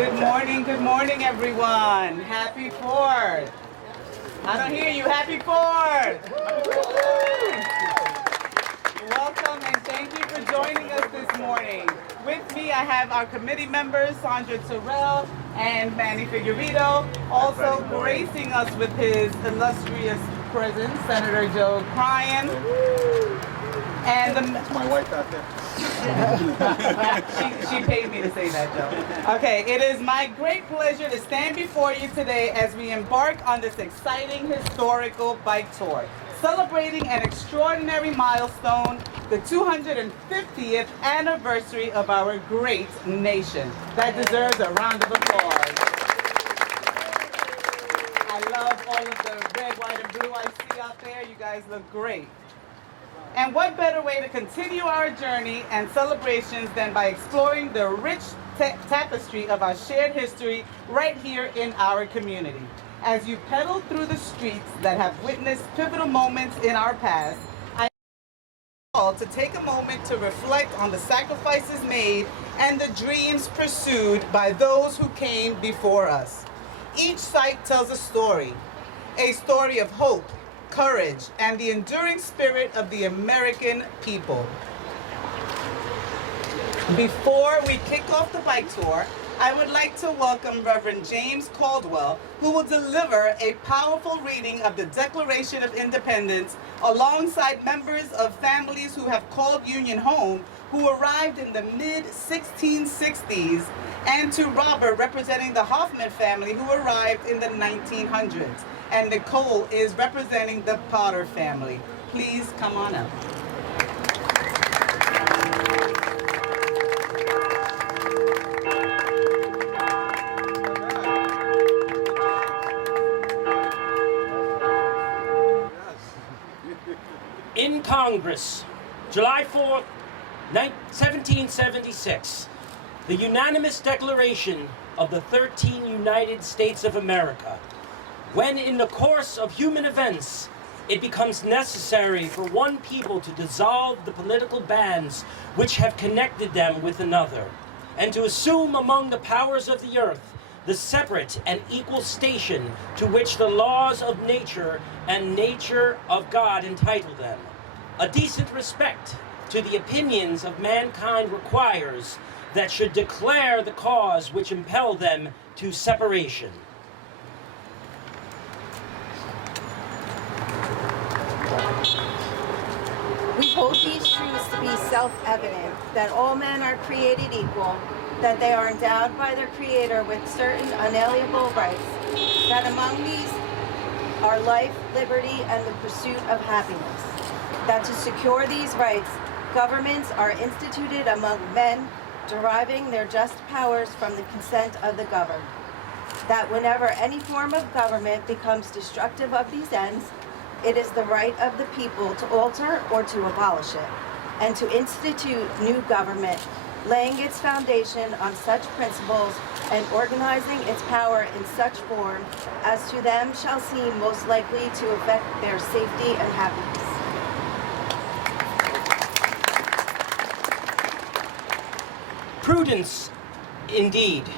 Good morning, everyone. Happy 4th. I don't hear you. Happy 4th. Welcome and thank you for joining us this morning. With me, I have our committee members, Sandra Terrell and Manny Figueredo, also gracing us with his illustrious presence, Senator Joe Cryan. And That's my wife out there. she paid me to say that, Joe. Okay, it is my great pleasure to stand before you today as we embark on this exciting historical bike tour, celebrating an extraordinary milestone, the 250th anniversary of our great nation. That deserves a round of applause. I love all of the red, white, and blue I see out there. You guys look great. And what better way to continue our journey and celebrations than by exploring the rich tapestry of our shared history right here in our community. As you pedal through the streets that have witnessed pivotal moments in our past, I call to take a moment to reflect on the sacrifices made and the dreams pursued by those who came before us. Each site tells a story of hope, courage, and the enduring spirit of the American people. Before we kick off the bike tour, I would like to welcome Reverend James Caldwell, who will deliver a powerful reading of the Declaration of Independence alongside members of families who have called Union home, who arrived in the mid-1660s, and to Robert, representing the Hoffman family, who arrived in the 1900s. And Nicole is representing the Potter family. Please come on up. In Congress, July 4th, 1776, the unanimous declaration of the 13 United States of America, when in the course of human events, it becomes necessary for one people to dissolve the political bands which have connected them with another, and to assume among the powers of the earth the separate and equal station to which the laws of nature and nature of God entitle them. A decent respect to the opinions of mankind requires that should declare the cause which impel them to separation. We hold these truths to be self-evident, that all men are created equal, that they are endowed by their Creator with certain unalienable rights, that among these are life, liberty, and the pursuit of happiness, that to secure these rights, governments are instituted among men, deriving their just powers from the consent of the governed, that whenever any form of government becomes destructive of these ends, it is the right of the people to alter or to abolish it, and to institute new government, laying its foundation on such principles and organizing its power in such form as to them shall seem most likely to affect their safety and happiness. Prudence, indeed,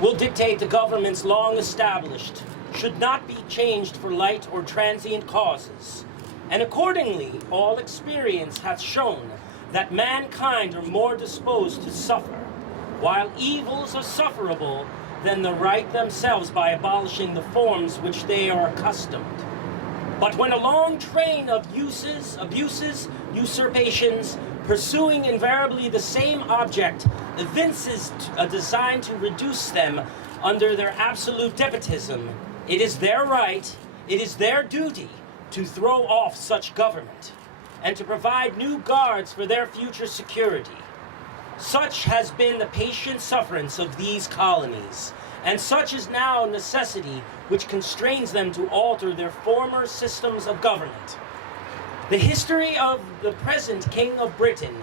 will dictate the governments long established should not be changed for light or transient causes. And accordingly, all experience hath shown that mankind are more disposed to suffer, while evils are sufferable, than the right themselves by abolishing the forms which they are accustomed. But when a long train of uses, abuses, usurpations, pursuing invariably the same object, evinces a design to reduce them under their absolute despotism, it is their right, it is their duty to throw off such government and to provide new guards for their future security. Such has been the patient sufferance of these colonies, and such is now necessity which constrains them to alter their former systems of government. The history of the present King of Britain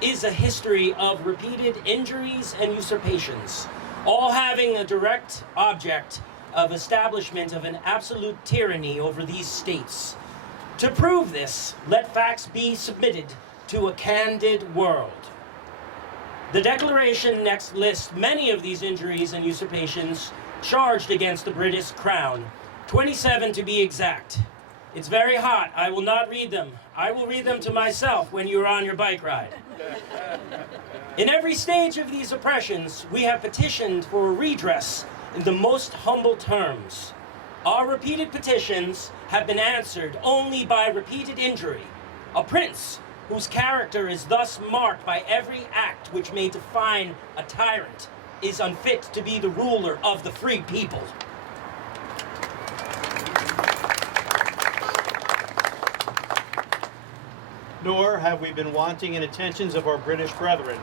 is a history of repeated injuries and usurpations, all having a direct object of establishment of an absolute tyranny over these states. To prove this, let facts be submitted to a candid world. The Declaration next lists many of these injuries and usurpations charged against the British Crown, 27 to be exact. It's very hot. I will not read them. I will read them to myself when you're on your bike ride. In every stage of these oppressions, we have petitioned for a redress in the most humble terms. Our repeated petitions have been answered only by repeated injury. A prince whose character is thus marked by every act which may define a tyrant is unfit to be the ruler of the free people. Nor have we been wanting in attentions of our British brethren.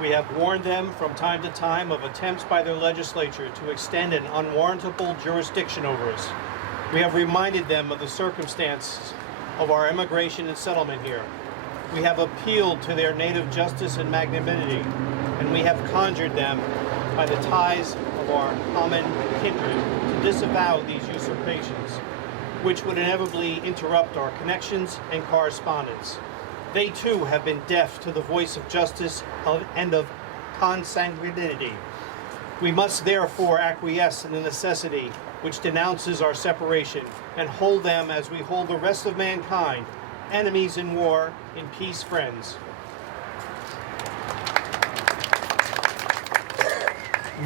We have warned them from time to time of attempts by their legislature to extend an unwarrantable jurisdiction over us. We have reminded them of the circumstances of our emigration and settlement here. We have appealed to their native justice and magnanimity, and we have conjured them by the ties of our common kindred to disavow these usurpations, which would inevitably interrupt our connections and correspondence. They too have been deaf to the voice of justice and of consanguinity. We must therefore acquiesce in the necessity which denounces our separation and hold them as we hold the rest of mankind, enemies in war, in peace friends.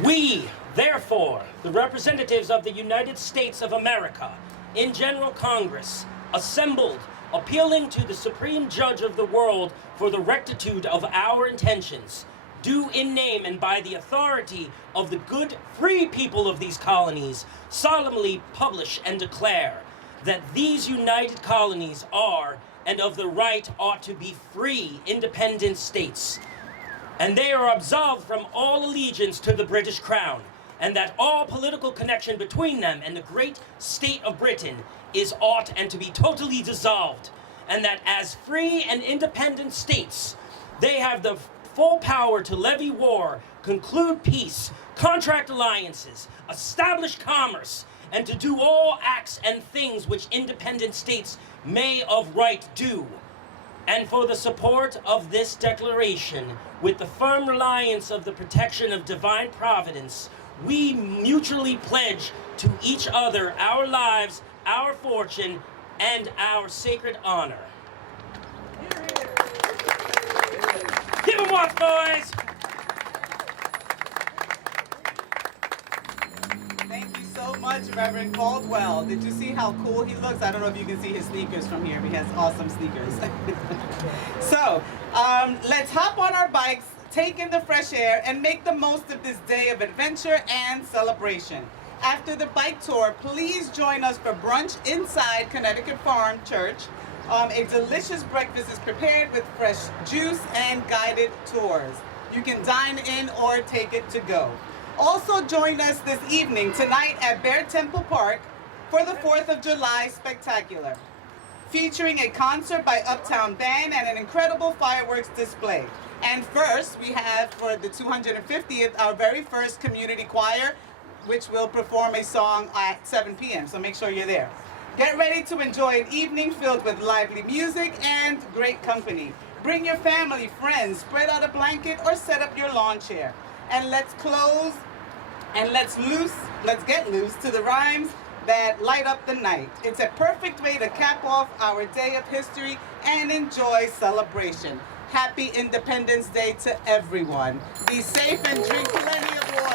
We, therefore, the representatives of the United States of America, in General Congress, assembled, appealing to the Supreme Judge of the world for the rectitude of our intentions, do in name and by the authority of the good free people of these colonies solemnly publish and declare that these united colonies are and of the right ought to be free, independent states, and they are absolved from all allegiance to the British Crown, and that all political connection between them and the great state of Britain is ought and to be totally dissolved, and that as free and independent states, they have the full power to levy war, conclude peace, contract alliances, establish commerce, and to do all acts and things which independent states may of right do. And for the support of this declaration, with the firm reliance of the protection of divine providence, we mutually pledge to each other our lives, our fortune, and our sacred honor. Give them once, boys! Thank you so much, Reverend Caldwell. Did you see how cool he looks? I don't know if you can see his sneakers from here. He has awesome sneakers. So, let's hop on our bikes, take in the fresh air, and make the most of this day of adventure and celebration. After the bike tour, please join us for brunch inside Connecticut Farm Church. A delicious breakfast is prepared with fresh juice and guided tours. You can dine in or take it to go. Also join us this evening, tonight at Bear Temple Park for the 4th of July Spectacular, featuring a concert by Uptown Band and an incredible fireworks display. And first, we have for the 250th, our very first community choir, which will perform a song at 7 p.m., so make sure you're there. Get ready to enjoy an evening filled with lively music and great company. Bring your family, friends, spread out a blanket or set up your lawn chair. And let's close and let's get loose to the rhymes that light up the night. It's a perfect way to cap off our day of history and enjoy celebration. Happy Independence Day to everyone. Be safe and drink plenty of water.